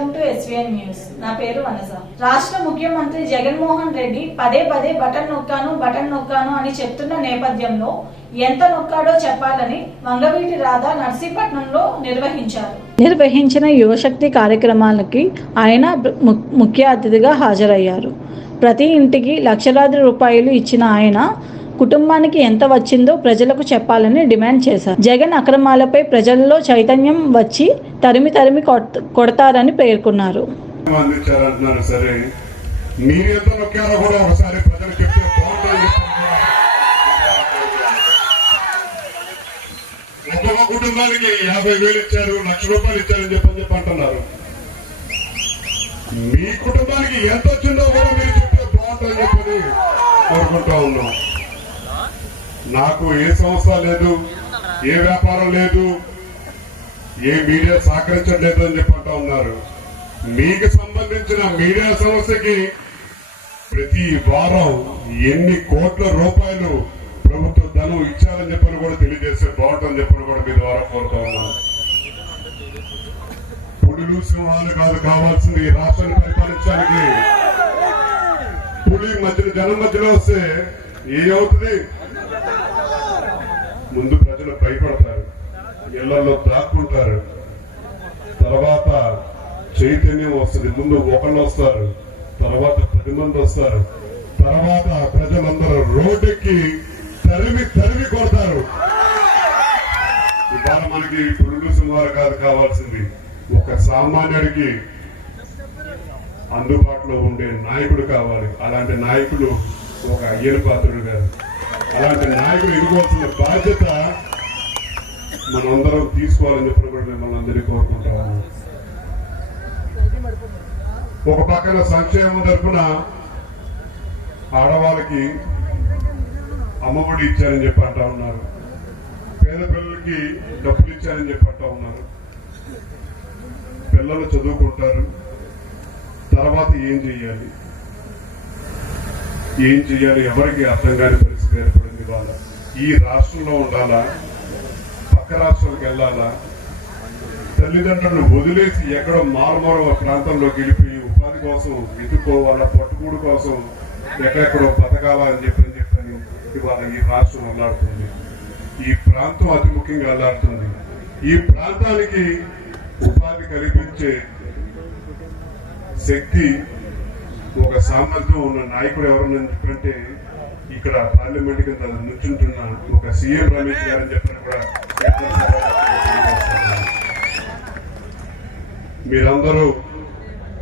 Welcome to SVN news. నా పేరు వనజ. రాష్ట్ర ముఖ్యమంత్రి జగన్మోహన్ రెడ్డి పదే పదే బటన్ నొక్కాను అని చెప్తున్న నేపథ్యంలో ఎంత నొక్కాడో చెప్పాలని వంగవీటి రాధ నర్సీపట్నంలో నిర్వహించిన యువశక్తి కార్యక్రమాలకి ఆయన ముఖ్య అతిథిగా హాజరయ్యారు. ప్రతి ఇంటికి లక్షలాది రూపాయలు ఇచ్చిన ఆయన కుటుంబానికి ఎంత వచ్చిందో ప్రజలకు చెప్పాలని డిమాండ్ చేశారు. జగన్ అక్రమాలపై ప్రజల్లో చైతన్యం వచ్చి తరిమి కొడతారని పేర్కొన్నారు. కుటుంబానికి 50,000 ఇచ్చారు, ₹1,00,000 ఇచ్చారని చెప్పి అంటున్నారు. మీ కుటుంబానికి ఎంత వచ్చిందో కూడా మీరు చెప్తే బాగుంటుందని చెప్పి కోరుకుంటా ఉన్నాం. నాకు ఏ సంస్థ లేదు, ఏ వ్యాపారం లేదు, ఏ మీడియా సహకరించట్లేదు అని చెప్పి అంటా ఉన్నారు. మీకు సంబంధించిన మీడియా సంస్థకి ప్రతి వారం ఎన్ని కోట్ల రూపాయలు ప్రభుత్వ ధనం ఇచ్చారని చెప్పని కూడా తెలియజేస్తే బాగుంటుందని చెప్పని కూడా మీ ద్వారా కోరుతా ఉన్నాను. పులులు సింహాలు కాదు కావాల్సింది రాష్ట్రాన్ని పరిపాలించడానికి. పులి జనం మధ్యలో వస్తే ఏమవుతుంది? ముందు ప్రజలు భయపడతారు, ఇళ్లలో దాక్కుంటారు, తర్వాత చైతన్యం వస్తుంది. ముందు ఒకళ్ళు వస్తారు, తర్వాత 10 మంది వస్తారు, తర్వాత ప్రజలందరూ రోడ్డెక్కి తరిమి కొడతారు. ఇవాళ మనకి పురుగు సింహాలు కాదు కావాల్సింది, ఒక సామాన్యుడికి అందుబాటులో ఉండే నాయకుడు కావాలి. అలాంటి నాయకులు ఒక అయ్యన పాత్రుడు గారు. అలాంటి నాయకుడు ఎన్నుకోవాల్సిన బాధ్యత మనందరం తీసుకోవాలని చెప్పి కూడా మిమ్మల్ని అందరినీ కోరుకుంటాము. ఒక పక్కన సంక్షేమం తరఫున ఆడవాళ్ళకి అమ్మఒడి ఇచ్చారని చెప్పి అంటా ఉన్నారు, పేద పిల్లలకి డబ్బులు ఇచ్చారని చెప్పి అంటా ఉన్నారు. పిల్లలు చదువుకుంటారు, తర్వాత ఏం చెయ్యాలి ఎవరికి అర్థం కాని పరిస్థితి ఏర్పడింది. వాళ్ళ ఈ రాష్ట్రంలో ఉండాలా, పక్క రాష్ట్రాలకు వెళ్ళాలా, తల్లిదండ్రులను వదిలేసి ఎక్కడో మారుమూల ప్రాంతంలోకి వెళ్ళిపోయి ఉపాధి కోసం వెతుక్కోవాలా, పట్టుకూడు కోసం ఎక్కడెక్కడో బతకాలా అని చెప్పని ఇవాళ ఈ రాష్ట్రం అల్లాడుతుంది. ఈ ప్రాంతం అతి ముఖ్యంగా అల్లాడుతుంది. ఈ ప్రాంతానికి ఉపాధి కల్పించే శక్తి, ఒక సామర్థ్యం ఉన్న నాయకుడు ఎవరన్నా చెప్పంటే ఇక్కడ పార్లమెంట్ కింద నుంచుంటున్న ఒక సీఎం రమేష్ గారని చెప్పని కూడా మీరందరూ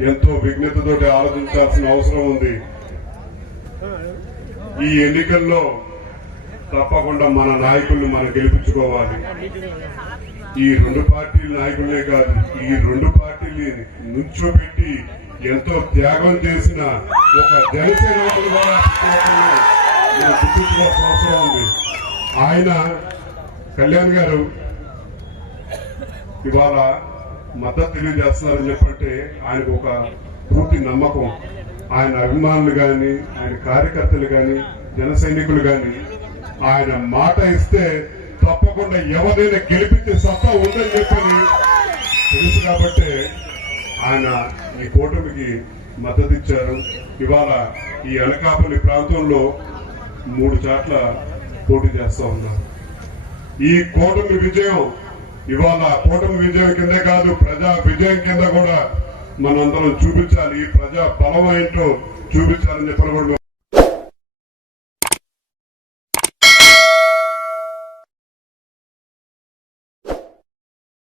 ఎంతో విజ్ఞతతోటి ఆలోచించాల్సిన అవసరం ఉంది. ఈ ఎన్నికల్లో తప్పకుండా మన నాయకుల్ని మనం గెలిపించుకోవాలి. ఈ 2 పార్టీల నాయకులే కాదు, ఈ 2 పార్టీలు నుంచోబెట్టి ఎంతో త్యాగం చేసిన ఒక జనసేన గుర్తించుకోవాల్సిన అవసరం ఉంది. ఆయన కళ్యాణ్ గారు ఇవాళ మద్దతు తెలియజేస్తున్నారని చెప్పంటే ఆయనకు ఒక పూర్తి నమ్మకం. ఆయన అభిమానులు గాని, ఆయన కార్యకర్తలు గాని, జన సైనికులు గాని ఆయన మాట ఇస్తే తప్పకుండా ఎవరైనా గెలిపించే సత్తా ఉందని చెప్పని తెలుసు. కాబట్టి ఆయన ఈ కూటమికి మద్దతు ఇచ్చారు. ఇవాళ ఈ అనకాపల్లి ప్రాంతంలో 3 చోట్ల పోటీ చేస్తా ఉన్నారు. ఈ కూటమి విజయం ఇవాళ కూటమి విజయం కింద కాదు, ప్రజా విజయం కింద కూడా మనందరం చూపించాలి. ఈ ప్రజా బలం ఏంటో చూపించాలని చెప్పని కూడా